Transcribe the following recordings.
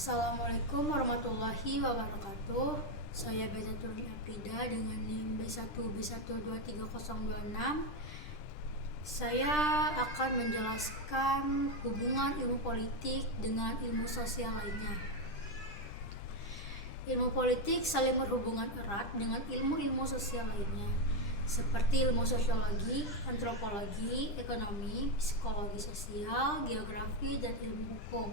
Assalamualaikum warahmatullahi wabarakatuh. Saya Bezatul Aprida dengan NIM B1B1230226. Saya akan menjelaskan hubungan ilmu politik dengan ilmu sosial lainnya. Ilmu politik saling berhubungan erat dengan ilmu-ilmu sosial lainnya, seperti ilmu sosiologi, antropologi, ekonomi, psikologi sosial, geografi, dan ilmu hukum.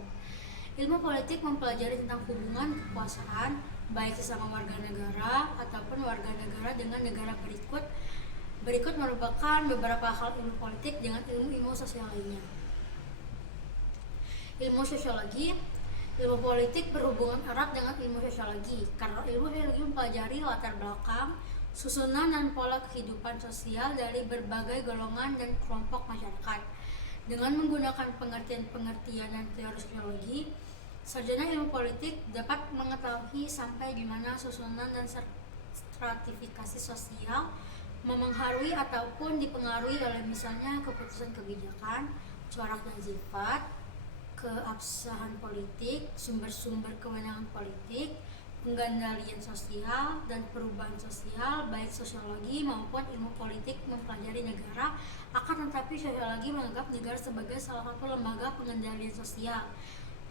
Ilmu politik mempelajari tentang hubungan kekuasaan, baik sesama warga negara ataupun warga negara dengan negara berikut. Berikut merupakan beberapa hal ilmu politik dengan ilmu-ilmu sosial lainnya. Ilmu sosiologi. Ilmu politik berhubungan erat dengan ilmu sosiologi, karena ilmu sosiologi mempelajari latar belakang, susunan dan pola kehidupan sosial dari berbagai golongan dan kelompok masyarakat. Dengan menggunakan pengertian-pengertian dan teori sosiologi, sarjana ilmu politik dapat mengetahui sampai di mana susunan dan stratifikasi sosial memengaruhi ataupun dipengaruhi oleh misalnya keputusan kebijakan, corak dan sifat, keabsahan politik, sumber-sumber kewenangan politik, pengendalian sosial, dan perubahan sosial. Baik sosiologi maupun ilmu politik mempelajari negara, akan tetapi sosiologi menganggap negara sebagai salah satu lembaga pengendalian sosial.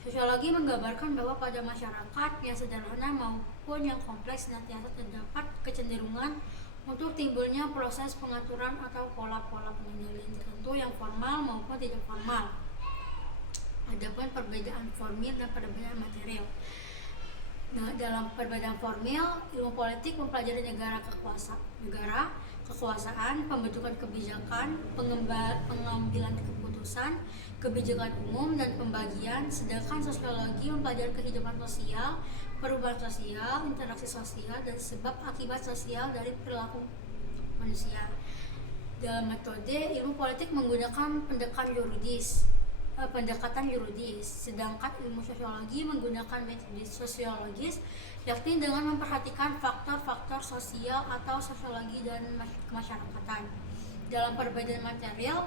Sosiologi menggambarkan bahwa pada masyarakat yang sederhana maupun yang kompleks senantiasa terdapat kecenderungan untuk timbulnya proses pengaturan atau pola-pola pengendalian tertentu yang formal maupun tidak formal. Adapun perbedaan formil dan perbedaan material. Nah, dalam perbedaan formil, ilmu politik mempelajari negara, kekuasaan, pembentukan kebijakan, pengambilan keputusan, kebijakan umum dan pembagian, sedangkan sosiologi mempelajari kehidupan sosial, perubahan sosial, interaksi sosial, dan sebab akibat sosial dari perilaku manusia. Dalam metode, ilmu politik menggunakan pendekatan yuridis, sedangkan ilmu sosiologi menggunakan metode sosiologis, yakni dengan memperhatikan faktor-faktor sosial atau sosiologi dan kemasyarakatan. Dalam perbedaan material,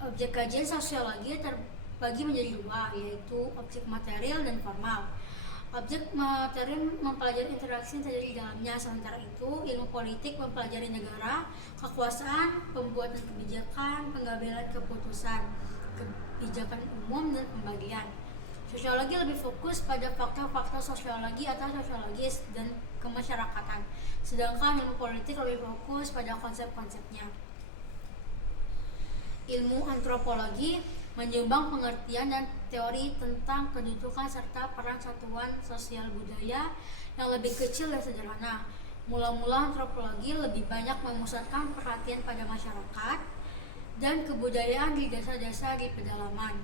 objek kajian sosiologi terbagi menjadi dua, yaitu objek material dan formal. Objek material mempelajari interaksi yang terjadi di dalamnya, sementara itu ilmu politik mempelajari negara, kekuasaan, pembuatan kebijakan, pengambilan keputusan, kebijakan umum, dan pembagian. Sosiologi lebih fokus pada faktor-faktor sosiologi atau sosiologis dan kemasyarakatan, sedangkan ilmu politik lebih fokus pada konsep-konsepnya. Ilmu antropologi menyumbang pengertian dan teori tentang kedudukan serta peran satuan sosial budaya yang lebih kecil dan sederhana. Mula-mula antropologi lebih banyak memusatkan perhatian pada masyarakat dan kebudayaan di desa-desa di pedalaman.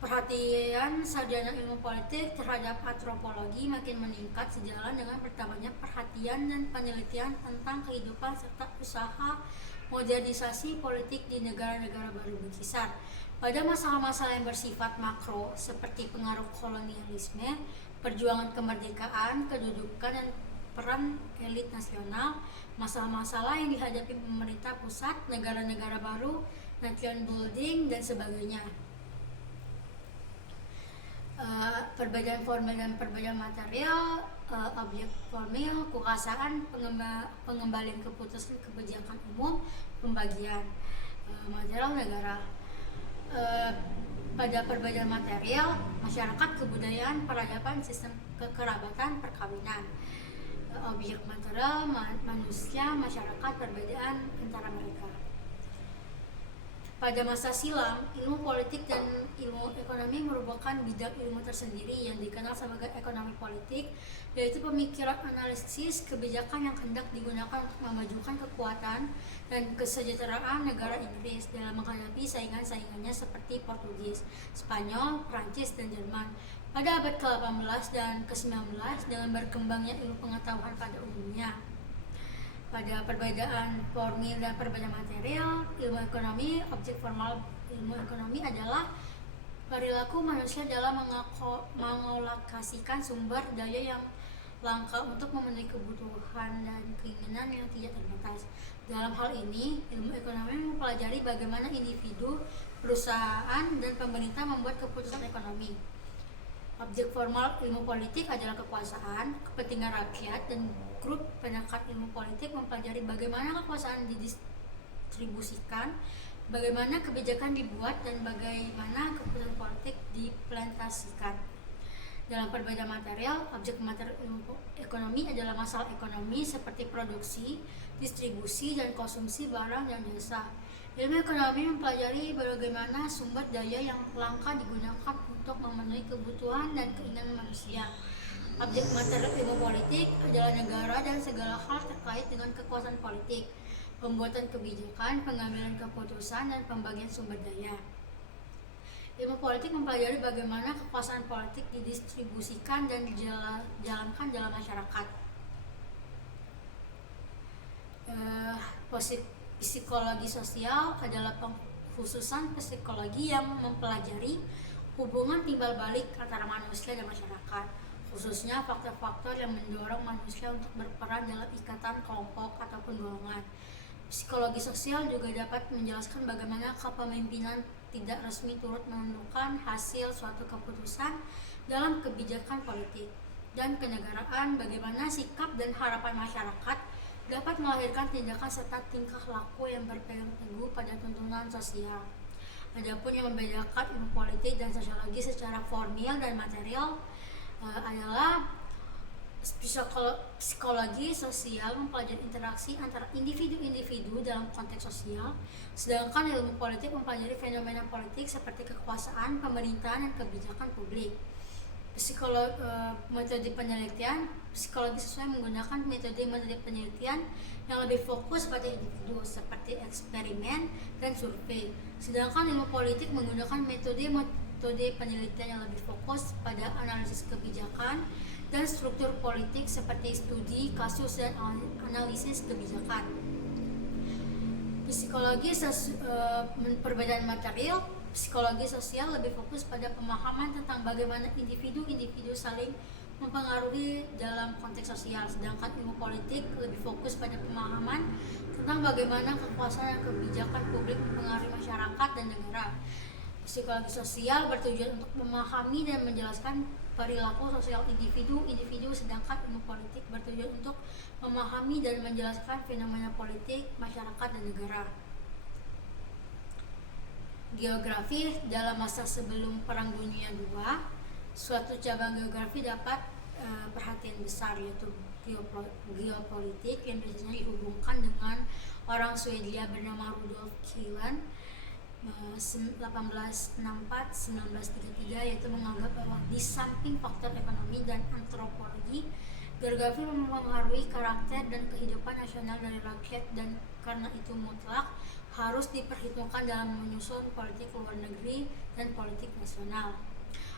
Perhatian sarjana ilmu politik terhadap antropologi makin meningkat sejalan dengan bertambahnya perhatian dan penelitian tentang kehidupan serta usaha modernisasi politik di negara-negara baru berkisar. Pada masalah-masalah yang bersifat makro seperti pengaruh kolonialisme, perjuangan kemerdekaan, kedudukan dan peran elit nasional, masalah-masalah yang dihadapi pemerintah pusat, negara-negara baru, nation building, dan sebagainya. Perbedaan formil dan perbedaan material. Objek formil, kekuasaan, pengembalian keputusan kebijakan umum, pembagian. Material negara. Pada perbedaan material, masyarakat, kebudayaan, peradaban, sistem kekerabatan, perkawinan. Objek material, manusia, masyarakat, perbedaan antara mereka. Pada masa silam, ilmu politik dan ilmu ekonomi merupakan bidang ilmu tersendiri yang dikenal sebagai ekonomi politik, yaitu pemikiran analisis kebijakan yang hendak digunakan untuk memajukan kekuatan dan kesejahteraan negara Inggris dalam menghadapi saingan-saingannya seperti Portugis, Spanyol, Prancis, dan Jerman. Pada abad ke-18 dan ke-19, dengan berkembangnya ilmu pengetahuan pada umumnya. Pada perbedaan formil dan perbedaan material, ilmu ekonomi, objek formal ilmu ekonomi adalah perilaku manusia dalam mengolokasikan sumber daya yang langka untuk memenuhi kebutuhan dan keinginan yang tidak terbatas. Dalam hal ini, ilmu ekonomi mempelajari bagaimana individu, perusahaan, dan pemerintah membuat keputusan ekonomi. Objek formal ilmu politik adalah kekuasaan, kepentingan rakyat, dan grup penekan ilmu politik mempelajari bagaimana kekuasaan didistribusikan, bagaimana kebijakan dibuat, dan bagaimana keputusan politik diimplementasikan. Dalam perbedaan material, objek material ilmu ekonomi adalah masalah ekonomi seperti produksi, distribusi, dan konsumsi barang dan jasa. Ilmu ekonomi mempelajari bagaimana sumber daya yang langka digunakan untuk memenuhi kebutuhan dan keinginan manusia. Objek material ilmu politik adalah negara dan segala hal terkait dengan kekuasaan politik, pembuatan kebijakan, pengambilan keputusan, dan pembagian sumber daya. Ilmu politik mempelajari bagaimana kekuasaan politik didistribusikan dan dijalankan dalam masyarakat. Psikologi sosial adalah pengkhususan psikologi yang mempelajari hubungan timbal balik antara manusia dan masyarakat, khususnya faktor-faktor yang mendorong manusia untuk berperan dalam ikatan kelompok ataupun golongan. Psikologi sosial juga dapat menjelaskan bagaimana kepemimpinan tidak resmi turut menentukan hasil suatu keputusan dalam kebijakan politik dan kenegaraan, bagaimana sikap dan harapan masyarakat dapat melahirkan tindakan serta tingkah laku yang berpegang teguh pada tuntunan sosial. Adapun yang membedakan ilmu politik dan sosiologi secara formil dan material adalah psikologi sosial mempelajari interaksi antara individu-individu dalam konteks sosial, sedangkan ilmu politik mempelajari fenomena politik seperti kekuasaan, pemerintahan, dan kebijakan publik. Metode penelitian, psikologi sosial menggunakan metode penelitian yang lebih fokus pada individu seperti eksperimen dan survei, sedangkan ilmu politik menggunakan metode penelitian yang lebih fokus pada analisis kebijakan dan struktur politik seperti studi kasus dan analisis kebijakan. Perbedaan material, psikologi sosial lebih fokus pada pemahaman tentang bagaimana individu-individu saling mempengaruhi dalam konteks sosial, sedangkan ilmu politik lebih fokus pada pemahaman tentang bagaimana kekuasaan dan kebijakan publik mempengaruhi masyarakat dan negara. Psikologi sosial bertujuan untuk memahami dan menjelaskan perilaku sosial individu, sedangkan ilmu politik bertujuan untuk memahami dan menjelaskan fenomena politik, masyarakat, dan negara. Geografi dalam masa sebelum Perang Dunia II, suatu cabang geografi dapat perhatian besar, yaitu geopolitik yang biasanya dihubungkan dengan orang Swedia bernama Rudolf Kielan 1864-1933, yaitu menganggap bahwa di samping faktor ekonomi dan antropologi, geografi mempengaruhi karakter dan kehidupan nasional dari rakyat, dan karena itu mutlak harus diperhitungkan dalam menyusun politik luar negeri dan politik nasional.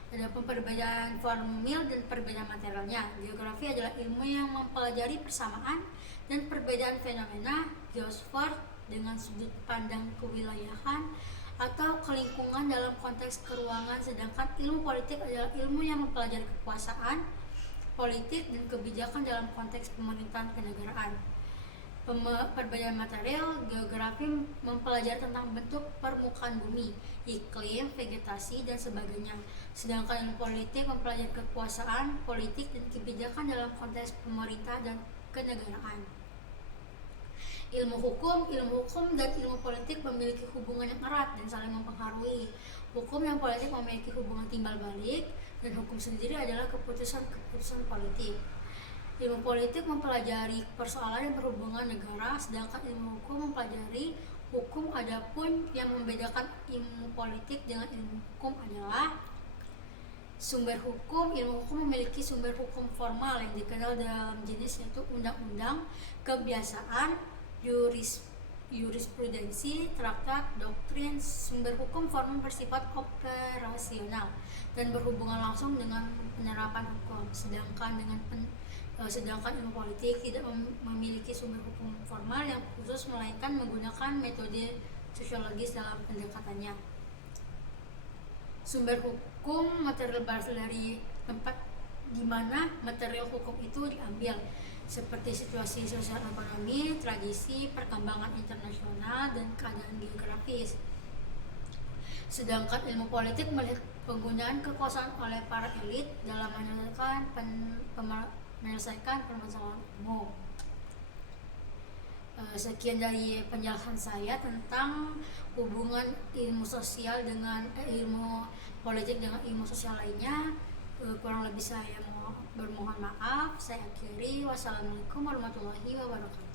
Adapun perbedaan formil dan perbedaan materialnya, geografi adalah ilmu yang mempelajari persamaan dan perbedaan fenomena geosfer dengan sudut pandang kewilayahan atau kelingkungan dalam konteks keruangan, sedangkan ilmu politik adalah ilmu yang mempelajari kekuasaan, politik, dan kebijakan dalam konteks pemerintahan kenegaraan. Perbedaan material, geografi mempelajari tentang bentuk permukaan bumi, iklim, vegetasi, dan sebagainya, sedangkan ilmu politik mempelajari kekuasaan, politik, dan kebijakan dalam konteks pemerintah dan kenegaraan. Ilmu hukum dan ilmu politik memiliki hubungan yang erat dan saling mempengaruhi. Hukum dan politik memiliki hubungan timbal balik, dan hukum sendiri adalah keputusan politik. Ilmu politik mempelajari persoalan yang berhubungan negara, sedangkan ilmu hukum mempelajari hukum. Adapun yang membedakan ilmu politik dengan ilmu hukum adalah sumber hukum. Ilmu hukum memiliki sumber hukum formal yang dikenal dalam jenis, yaitu undang-undang, kebiasaan, jurisprudensi, traktat, doktrin. Sumber hukum formal bersifat operasional dan berhubungan langsung dengan penerapan hukum, sedangkan ilmu politik tidak memiliki sumber hukum formal yang khusus, melainkan menggunakan metode sosiologis dalam pendekatannya. Sumber hukum material berasal dari tempat di mana material hukum itu diambil, seperti situasi sosial ekonomi, tradisi, perkembangan internasional, dan keadaan geografis. Sedangkan ilmu politik penggunaan kekuasaan oleh para elit dalam menyelesaikan permasalahan umum. Sekian dari penjelasan saya tentang hubungan ilmu sosial dengan ilmu politik dengan ilmu sosial lainnya. Kurang lebih saya bermohon maaf. Saya akhiri. Wassalamualaikum warahmatullahi wabarakatuh.